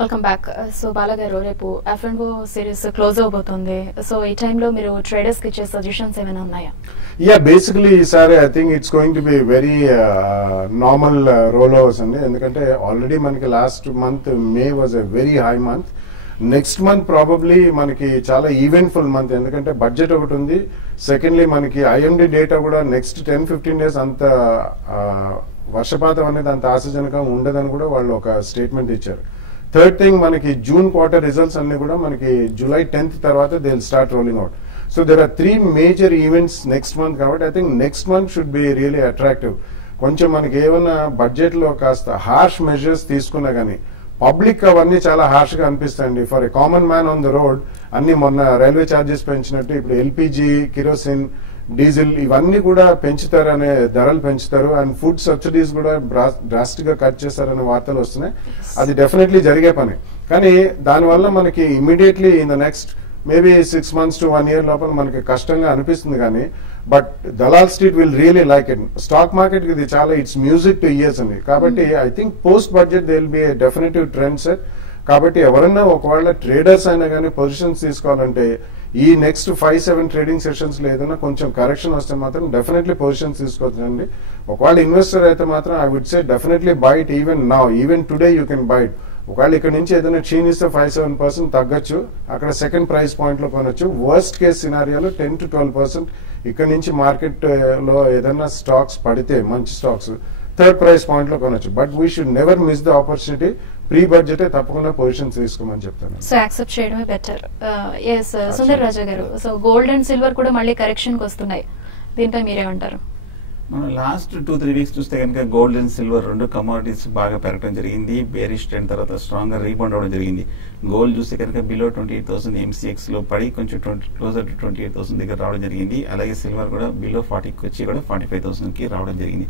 Welcome back. So Bala గారు, రేపు F&O series close అవబోతుంది. సో ఈ టైంలో మీరు ట్రేడర్స్ కి ఇచ్చే సజెషన్స్ ఏమైనా ఉన్నాయా? బేసికలీ ఈసారి I think it's going to be very normal role overs అండి. ఎందుకంటే ఆల్రెడీ మనకి last month May was a very high month. Next month probably మనకి చాలా ఈవెంట్ఫుల్ మంత్, ఎందుకంటే బడ్జెట్ ఒకటి ఉంది. సెకండ్లీ మనకి IMD డేటా కూడా నెక్స్ట్ 10-15 డేస్ అంత వర్షపాతం అనేది అంత ఆశాజనకంగా ఉండదని కూడా వాళ్ళు ఒక స్టేట్మెంట్ ఇచ్చారు. థర్డ్ థింగ్, మనకి జూన్ క్వార్టర్ రిజల్ట్స్ అన్ని కూడా మనకి July 10th తర్వాత they will start rolling out. So there are 3 major events next month కాబట్టి I think next month should be really attractive. కొంచెం మనకి ఏమైనా బడ్జెట్ లో కాస్త హార్ష్ మెజర్స్ తీసుకున్నా కానీ పబ్లిక్ అవన్నీ చాలా హార్ష్ గా అనిపిస్తాయండి. For a common man on the road అన్ని మొన్న రైల్వే ఛార్జెస్ పెంచినట్టు ఇప్పుడు LPG, కిరోసిన్, డీజిల్ ఇవన్నీ కూడా పెంచుతారనే ధరలు పెంచుతారు. అండ్ ఫుడ్ సబ్సిడీస్ కూడా డ్రాస్టిక్ గా కట్ చేస్తారనే వార్తలు వస్తున్నాయి. అది డెఫినెట్లీ జరిగే పని. కానీ దానివల్ల మనకి immediately in the next maybe 6 months to 1 year లోపల మనకి కష్టంగా అనిపిస్తుంది. కానీ but Dalal street will really like it. Stock market ఇది చాలా ఇట్స్ మ్యూజిక్ టు ఇయర్స్ అండి. కాబట్టి I think post budget they will be A definitive trend set. కాబట్టి ఎవరైనా ఒకవేళ ట్రేడర్స్ అయినా కానీ పొజిషన్స్ తీసుకోవాలంటే ఈ నెక్స్ట్ 5-7 ట్రేడింగ్ సెషన్స్ లో ఏదైనా కొంచెం కరెక్షన్ వస్తే మాత్రం డెఫినెట్లీ పొజిషన్స్ తీసుకోవచ్చండి. ఒకవేళ ఇన్వెస్టర్ అయితే మాత్రం I would say definitely buy it even now, even today you can buy it. ఒకవేళ ఇక్కడ నుంచి ఏదైనా క్షీణిస్తే 5-7% తగ్గచ్చు, అక్కడ సెకండ్ ప్రైస్ పాయింట్ లో కొనొచ్చు. వర్స్ట్ కేస్ సినారియాలో 10-12% ఇక్కడ నుంచి మార్కెట్ లో ఏదైనా స్టాక్స్ పడితే మంచి స్టాక్స్ థర్డ్ ప్రైస్ పాయింట్ లో కొనొచ్చు. But we should never miss the opportunity. Pre budget తప్పకుండా పొజిషన్స్ తీసుకోమని చెప్తాను. సో యాక్సెప్ట్ చేయడమే బెటర్. ఎస్ సుందర్ రాజా గారు, సో గోల్డ్ అండ్ సిల్వర్ కూడా మళ్ళీ కరెక్షన్ కి వస్తున్నాయి, దీనిపై మీరేమంటారు? మనం లాస్ట్ 2-3 వీక్స్ చూస్తే కనుక గోల్డ్ అండ్ సిల్వర్ రెండు కమోడిటీస్ బాగా పెరగడం జరిగింది. బేరిష్ ట్రెండ్ తర్వాత స్ట్రాంగ్ గా రీబౌండ్ అవడం జరిగింది. గోల్డ్ చూస్తే కనుక బిలో 28,000 MCX లో పడి కొంచెం క్లోజర్ టు 28,000 దగ్గర రావడం జరిగింది. అలాగే సిల్వర్ కూడా బిలో 40కి వచ్చి కూడా 45,000 కి రావడం జరిగింది.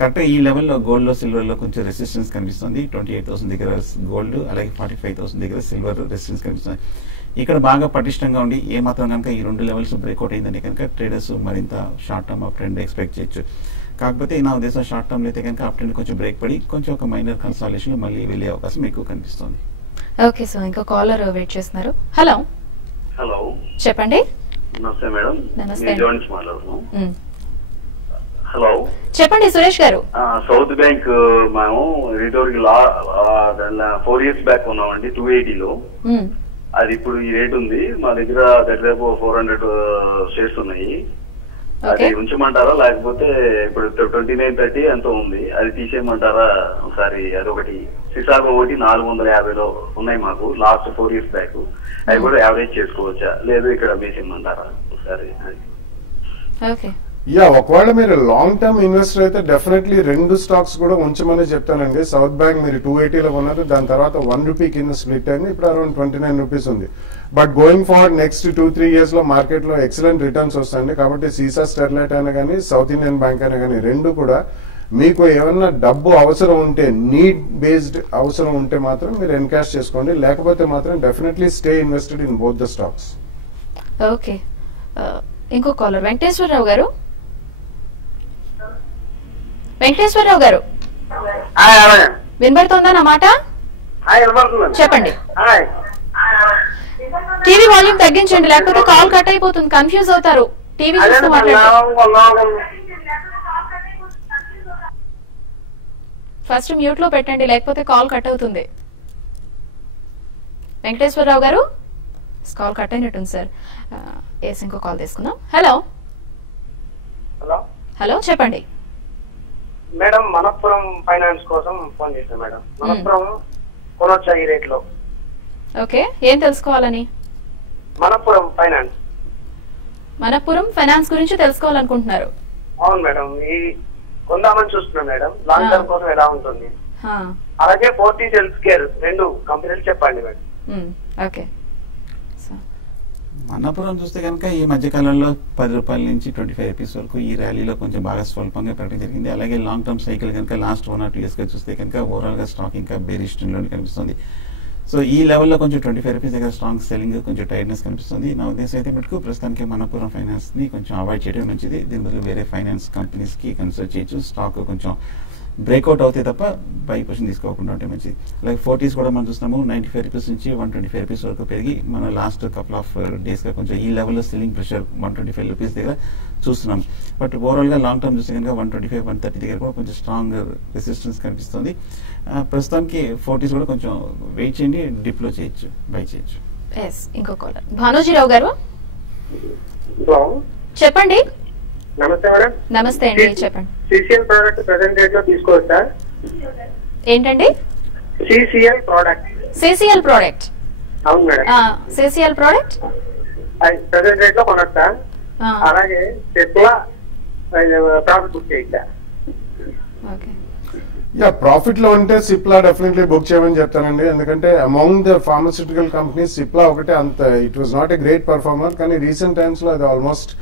కరెక్ట్ ఈ లెవెల్లో గోల్డ్ లో సిల్వర్ లో కొంచెం రెసిస్టెన్స్ కనిపిస్తుంది. 28,000 దగ్గర గోల్డ్, అలాగే 45,000 దగ్గర సిల్వర్ రెసిస్టెన్స్ కనిపిస్తుంది. ఇక్కడ బాగా పటిష్టంగా ఉండి ఏ మాత్రం కనుక ఈ రెండు లెవెల్స్ బ్రేక్అవుట్ అయిందని కనుక ట్రేడర్స్ మరింత short term up trend expect చేయొచ్చు. కాకపోతే నా ఉద్దేశం షార్ట్ టర్మ్ లో అయితే కనుక అప్ ట్రెండ్ కొంచెం బ్రేక్ పడి కొంచెం ఒక మైనర్ కన్సాలిడేషన్ మళ్ళీ వెళ్ళే అవకాశం ఎక్కువ కనిపిస్తుంది. ఓకే, సో ఇంకో కాలర్ వెయిట్ చేస్తున్నారు. హలో హలో, చెప్పండి. నమస్తే మేడం. నమస్తే. హలో చెప్పండి సురేష్ గారు. సౌత్ బ్యాంక్ మేము రిటోర్కి 4 years బ్యాక్ ఉన్నామండి 280లో. అది ఇప్పుడు ఈ రేట్ ఉంది మా దగ్గర. దగ్గర 400 షేర్స్ ఉన్నాయి. అది ఉంచమంటారా లేకపోతే ఇప్పుడు 2930 ఎంతో ఉంది, అది తీసేయమంటారా? ఒకసారి అదొకటి సిసాగో ఒకటి 450లో ఉన్నాయి మాకు లాస్ట్ 4 years బ్యాక్. అవి కూడా యావరేజ్ చేసుకోవచ్చా లేదు ఇక్కడ వేసేయమంటారా ఒకసారి? ఓకే, ఒకవేళ మీరు లాంగ్ టర్మ్ ఇన్వెస్టర్ అయితే డెఫినెట్లీ 2 స్టాక్స్ కూడా ఉంచమని చెప్తానండి. సౌత్ బ్యాంక్ మీరు 280లో కొన్నారు, దాని తర్వాత ₹1 కింద స్ప్లిట్ అయింది, ఇప్పుడు అరౌండ్ ₹29 ఉంది. But going forward next 2-3 years లో మార్కెట్ లో ఎక్సలెంట్ రిటర్న్స్ వస్తాయండి. కాబట్టి సీసా స్టెర్లైట్ అయినా కానీ సౌత్ ఇండియన్ బ్యాంక్ అయినా కానీ రెండు కూడా మీకు ఏమన్నా డబ్బు అవసరం ఉంటే, నీడ్ బేస్డ్ అవసరం ఉంటే మాత్రం మీరు ఎన్కాష్ చేసుకోండి. లేకపోతే మాత్రం definitely stay invested in both the stocks. Okay, ఇంకో కాలర్ వెంకటేశ్వరరావు గారు. వెంకటేశ్వరరావు గారు వినబడుతుందా నా మాట? చెప్పండి. టీవీ వాల్యూమ్ తగ్గించండి, లేకపోతే కాల్ కట్ అయిపోతుంది, కన్ఫ్యూజ్ అవుతారు. టీవీ చూస్తూ మాట్లాడండి. ఫస్ట్ మ్యూట్ లో పెట్టండి, లేకపోతే కాల్ కట్ అవుతుంది. వెంకటేశ్వరరావు గారు కాల్ కట్ అయినట్టుంది సార్. ఇంకో కాల్ తీసుకుందాం. హలో హలో, చెప్పండి మేడం. మనపురం ఫైనాన్స్ కోసం ఫోన్ చేశాను మేడం. మనపురం కొనొచ్చా ఈ రేట్ లో? ఓకే, ఏం తెలుసుకోవాలని? మనపురం ఫైనాన్స్. మనపురం ఫైనాన్స్ గురించి తెలుసుకోవాలనుకుంటున్నారు? అవును మేడం, ఈ కొందామని చూస్తున్నాం మేడం. లాంగ్ టర్మ్ కోసం ఎలా ఉంటుంది? అలాగే ఫోర్టీస్ హెల్త్ కేర్, 2 కంపెనీలు చెప్పండి మేడం. ఓకే, మనపురం చూస్తే కనుక ఈ మధ్యకాలంలో ₹10 నుంచి ₹25 వరకు ఈ ర్యాలీలో కొంచెం బాగా స్వల్పంగా పెరగడం జరిగింది. అలాగే లాంగ్ టర్మ్ సైకిల్ కనుక లాస్ట్ 1 or 2 years గా చూస్తే కనుక ఓవరాల్ గా స్టాక్ ఇంకా బేరిష్ ట్రెండ్ లోనే కనిపిస్తుంది. సో ఈ లెవెల్లో కొంచెం ₹25 దగ్గర స్ట్రాంగ్ సెల్లింగ్, కొంచెం టైట్నెస్ కనిపిస్తుంది. నా ఉద్దేశం అయితే మటుకు ప్రస్తుతానికి మనపురం ఫైనాన్స్ ని కొంచెం అవాయిడ్ చేయడం మంచిది. దీని బదులు వేరే ఫైనాన్స్ కంపెనీస్ కి కన్సిడర్ చేయొచ్చు. స్టాక్ కొంచెం బ్రేక్అవుట్ అవుతాయి తప్ప బై పొజిషన్ తీసుకోకుండా ఉంటే మంచిది. అలాగే 40s కూడా మనం చూస్తున్నాము 95 రూపీస్ నుంచి 125 రూపీస్ వరకు పెరిగి మన లాస్ట్ కపుల్ ఆఫ్ డేస్గా కొంచెం ఈ లెవెల్లో సెల్లింగ్ ప్రెషర్ 125 రూపీస్ దగ్గర చూస్తున్నాం. బట్ ఓవరాల్గా లాంగ్ టర్మ్ చూస్తే కనుక 125, 130 దగ్గర కూడా కొంచెం స్ట్రాంగ్ రెసిస్టెన్స్ కనిపిస్తుంది. ప్రస్తుతానికి 40s కూడా కొంచెం వెయిట్ చేయండి, డిప్లో చేయొచ్చు, బై చేయొచ్చు. ఇంకో కాలర్ భానోజీరావు గారు చెప్పండి. నమస్తే మేడం. నమస్తే అండి, చెప్పండి. సిసిఎల్ ప్రోడక్ట్ ప్రెసెంట్ రేట్ లో తీసుకోవచ్చా? ఏంటండి? CCL product. CCL product. అవును madam. CCL product present rate లో కొనొచ్చా? అలాగే సిప్లా ప్రాఫిట్ బుక్ చేయొచ్చా? ఓకే. యా, ప్రాఫిట్ లో ఉంటే సిప్లా డెఫినెట్లీ బుక్ చేయమని చెప్తానండి. ఎందుకంటే among the pharmaceutical companies Cipla ఒకటే అంత it was not a great performer, కానీ రీసెంట్ టైమ్స్ లో అది ఆల్మోస్ట్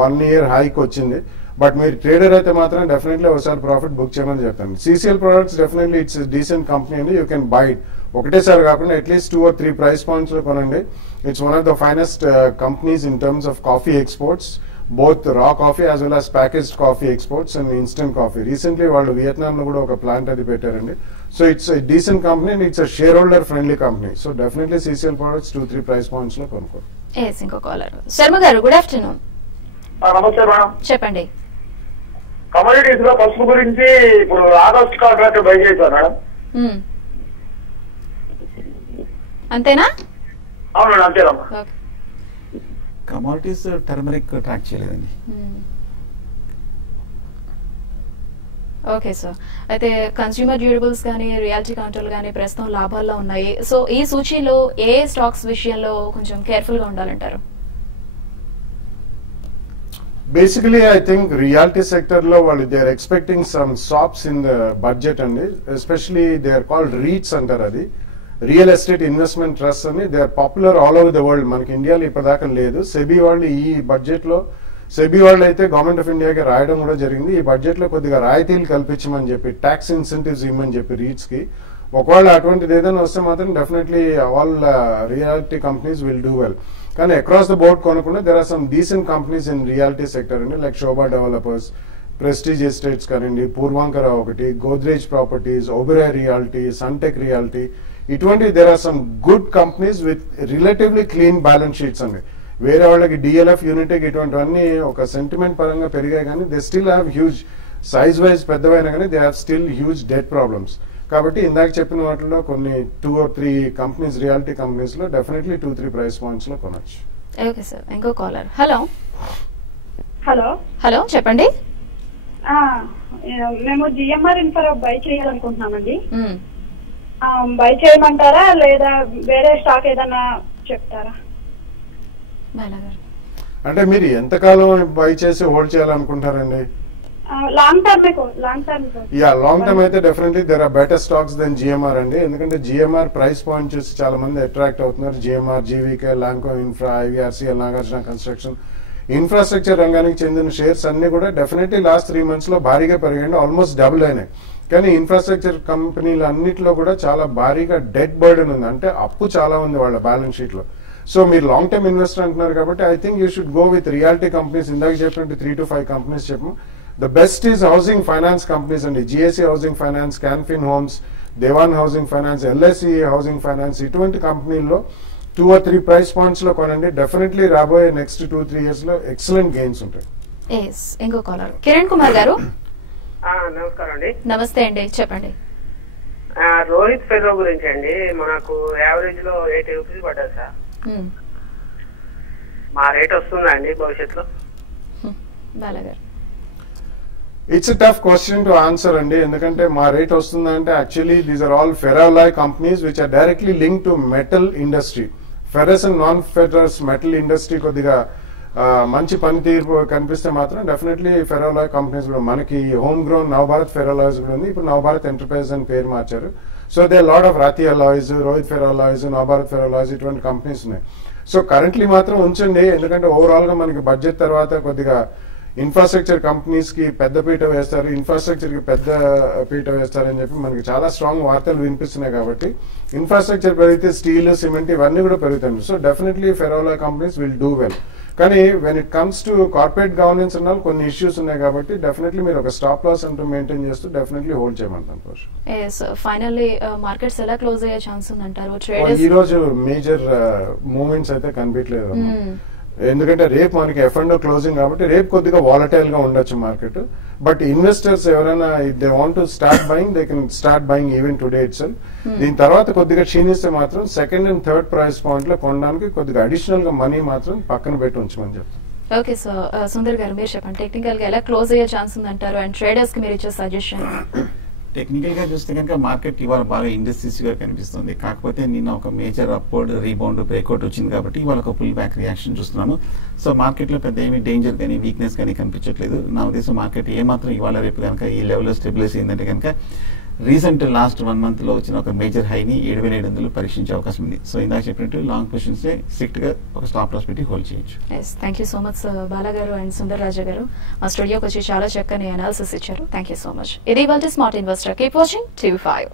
1 year హైక్ వచ్చింది. బట్ మీరు ట్రేడర్ అయితే మాత్రం డెఫినెట్లీ ఒకసారి ప్రాఫిట్ బుక్ చేయమని చెప్తాను. CCL products definitely it's decent company అండి. You can buy it. ఒకటేసారి కాకుండా అట్లీస్ట్ 2 or 3 ప్రైస్ పాయింట్స్ లో కొనండి. It's one of the finest companies in terms of coffee exports, both raw coffee as well as packaged coffee exports and instant coffee. Recently వాళ్ళు Vietnam లో కూడా ఒక plant అది పెట్టారండి. So it's decent company and it's share holder friendly company. So definitely CCL products 2-3 price points లో కొనుక్కో. ఇంకో caller Sharma గారు, గుడ్ ఆఫ్టర్నూన్. నమస్తే మేడం. చెప్పండి. కమోడిటీస్ లో పసుపు గురించి ఇప్పుడు ఆగస్ట్ కాంట్రాక్ట్ బై చేశారు మేడం. అంతేనా? అవును మేడం, అంతేనమ్మా. కమోడిటీస్ టర్మరిక్ ట్రాక్ చేయలేదండి. Okay sir. అయితే కన్స్యూమర్ డ్యూరబుల్స్ కానీ రియాలిటీ కౌంటర్లు కానీ ప్రస్తుతం లాభాల్లో ఉన్నాయి. సో ఈ సూచీలో ఏ స్టాక్స్ విషయంలో కొంచెం కేర్ఫుల్ గా ఉండాలంటారు? Basically I think realty sector లో వాళ్ళు they are expecting some sops in the budget అండి. Especially they are called REITs అంటారు. అది రియల్ ఎస్టేట్ ఇన్వెస్ట్మెంట్ ట్రస్ట్ అని. They are popular all over the world. మనకి ఇండియాలో ఇప్పటిదాకా లేదు. సెబీ వాళ్ళు ఈ బడ్జెట్ లో, సెబీ వాళ్ళు అయితే గవర్నమెంట్ ఆఫ్ ఇండియాకి రాయడం కూడా జరిగింది, ఈ బడ్జెట్ లో కొద్దిగా రాయితీలు కల్పించమని చెప్పి, ట్యాక్స్ ఇన్సెంటివ్స్ ఇవ్వమని చెప్పి రీట్స్ కి. ఒకవేళ అటువంటిది ఏదైనా వస్తే మాత్రం definitely all realty companies will do well. కానీ అక్రాస్ ద బోర్డ్ కొనకుండా there are some decent companies in realty sector అండి, like Sobha developers, Prestige estates కానివ్వండి, పూర్వాంకర ఒకటి, Godrej properties, Oberoi realty, Sunteck realty. ఇటువంటి there are some good companies with relatively clean balance sheets అండి. వేరే వాళ్ళకి DLF, Unitech ఇటువంటివన్నీ ఒక సెంటిమెంట్ పరంగా పెరిగాయి, కానీ they still have huge size wise పెద్దవైనా కానీ they have still huge debt problems. కాబట్టి ఇందాక చెప్పిన వాటిలో కొన్ని 2 or 3 కంపెనీస్, రియాలిటీ కంపెనీస్ లో డెఫినెట్లీ 2-3 ప్రైస్ పాయింట్స్ లో కొనొచ్చు. Okay sir. ఇంకో కాలర్. హలో హలో చెప్పండి. మేము జిఎంఆర్ ఇన్ఫ్రా బై చేయాలనుకుంటున్నామండి. బై చేయమంటారా లేదా వేరే స్టాక్ ఏదైనా చెప్తారా? అంటే మీరు ఎంతకాలం బై చేసి హోల్డ్ చేయాలనుకుంటారండి? Long term. Ya, long term అయితే definitely there are better stocks than GMR అండి. ఎందుకంటే జిఎంఆర్ ప్రైస్ పాయింట్ చూసి చాలా మంది అట్రాక్ట్ అవుతున్నారు. GMR, GVK, Lanco infra, IVRCL, Nagarjuna construction, infrastructure రంగానికి చెందిన షేర్స్ అన్ని కూడా డెఫినెట్లీ లాస్ట్ 3 months లో భారీగా పెరిగాయండి, ఆల్మోస్ట్ డబుల్ అయినాయి. కానీ ఇన్ఫ్రాస్ట్రక్చర్ కంపెనీలు అన్నింటిలో కూడా చాలా భారీగా డెట్ బర్డెన్ ఉంది, అంటే అప్పు చాలా ఉంది వాళ్ళ బ్యాలెన్స్ షీట్ లో. సో మీరు లాంగ్ టర్మ్ ఇన్వెస్టర్ అంటున్నారు కాబట్టి I think you should go with realty companies. ఇందాక చెప్పినట్టు 3 to 5 కంపెనీస్ చెప్పము. The best is housing finance companies అండి. GSC housing finance, Can Fin homes, Dewan housing finance, LIC housing finance. ఇటువంటి కంపెనీల్లో 2 or 3 ప్రైస్ పాయింట్స్ లో కొనండి. డెఫినెట్లీ రాబోయే నెక్స్ట్ 2-3 years లో ఎక్సలెంట్ గెయిన్స్ ఉంటాయి. ఇంకో కాలర్ కిరణ్ కుమార్ గారు. నమస్కారం అండి. నమస్తే అండి, చెప్పండి. రోహిత్ ఫెర్రో గురించి అండి, మనకు యావరేజ్ లో 80 రూపీస్ పడ్డారు సార్. మా రేట్ వస్తుందా అండి భవిష్యత్తులో? It's a tough question to answer అండి. ఎందుకంటే మా రేట్ వస్తుందా అంటే actually these are all ferroalloy companies which are directly link to metal industry. Ferrous and non ferrous metal industry కొద్దిగా మంచి పనితీరు కనిపిస్తే మాత్రం డెఫినెట్లీ ఫెరాలాయ్ కంపెనీస్ కూడా, మనకి హోమ్ గ్రోన్ నవభారత్ ఫెరాలాయ్స్ కూడా ఉంది, ఇప్పుడు నవభారత్ ఎంటర్ప్రైజ్ అని పేరు మార్చారు. సో దే లాట్ ఆఫ్ రాతి అలాయ్స్, రోహిత్ ఫెరాలాయ్స్, నవభారత్ ఫెరాలాయ్స్ ఇటువంటి కంపెనీస్ ఉన్నాయి. సో కరెంట్లీ మాత్రం ఉంచండి, ఎందుకంటే ఓవరాల్ గా మనకి బడ్జెట్ తర్వాత కొద్దిగా ఇన్ఫ్రాస్ట్రక్చర్ కంపెనీస్ కి పెద్ద పీట వేస్తారు, ఇన్ఫ్రాస్ట్రక్చర్ కి పెద్ద పీట వేస్తారని చెప్పి మనకి చాలా స్ట్రాంగ్ వార్తలు వినిపిస్తున్నాయి. కాబట్టి ఇన్ఫ్రాస్ట్రక్చర్ పెరిగితే స్టీల్, సిమెంట్ ఇవన్నీ కూడా పెరుగుతాయి. So definitely ferroalloy companies will do well. కానీ when it comes to corporate governance అన్న కొన్ని ఇష్యూస్ ఉన్నాయి కాబట్టి డెఫినెట్లీ మీరు ఒక స్టాప్ లాస్ అంటూ మెయింటైన్ చేస్తూ డెఫినెట్లీ హోల్డ్ చేయమంటాను. ఫైనల్లీ మార్కెట్స్ ఎలా క్లోజ్ అయ్యే ఛాన్స్ ఉందంటారు? ఈ రోజు మేజర్ మూవ్మెంట్స్ అయితే కనిపించలేదు, ఎందుకంటే రేపు మనకి F&O క్లోజింగ్ కాబట్టి రేపు కొద్దిగా వాలటైల్ గా ఉండొచ్చు మార్కెట్. బట్ ఇన్వెస్టర్స్ ఎవరైనా they want to start buying, they can start buying even today it self. దీని తర్వాత కొద్దిగా క్షీణిస్తే మాత్రం second and third price point లో కొనడానికి కొద్దిగా అడిషనల్ గా మనీ మాత్రం పక్కన పెట్టి ఉంచమని చెప్తాను. ఓకే సార్, సుందర్ గారు మీరు చెప్పండి, టెక్నికల్ గా ఎలా క్లోజ్ అయ్యే ఛాన్స్ ఉందంటారు అండ్ ట్రేడర్స్ కి మీరు ఇచ్చే సజెషన్? టెక్నికల్ గా చూస్తే కనుక మార్కెట్ ఇవాళ బాగా ఇండస్ట్రీస్ గా కనిపిస్తుంది. కాకపోతే నిన్న ఒక మేజర్ అప్వర్డ్ రీబౌండ్ బ్రేక్అవుట్ వచ్చింది కాబట్టి ఇవాళ ఒక పుల్ బ్యాక్ రియాక్షన్ చూస్తున్నాము. సో మార్కెట్ లో పెద్ద ఏమి డేంజర్ కానీ వీక్నెస్ కానీ కనిపించట్లేదు. నా ఉద్దేశం మార్కెట్ ఏమాత్రం ఇవాళ రేపు కనుక ఈ లెవెల్లో స్టెబిలైజ్ అయిందంటే కనుక రీసెంట్ లాస్ట్ 1 month లో వచ్చిన ఒక మేజర్ హైని 7,700 పరీక్షించే అవకాశం ఉంది. సో ఇందాక చెప్పినట్టు లాంగ్ పొజిషన్స్ స్ట్రిక్ట్ గా ఒక స్టాప్ లాస్ పెట్టి హోల్డ్ చేయొచ్చు. Thank you so much Bala గారు అండ్ సుందర్ రాజా గారు మా స్టూడియోకి వచ్చి చాలా చక్కని అనాలిసిస్ ఇచ్చారు. Thank you so much. ఇది ఇవాల్టి smart investor. Keep watching TV5.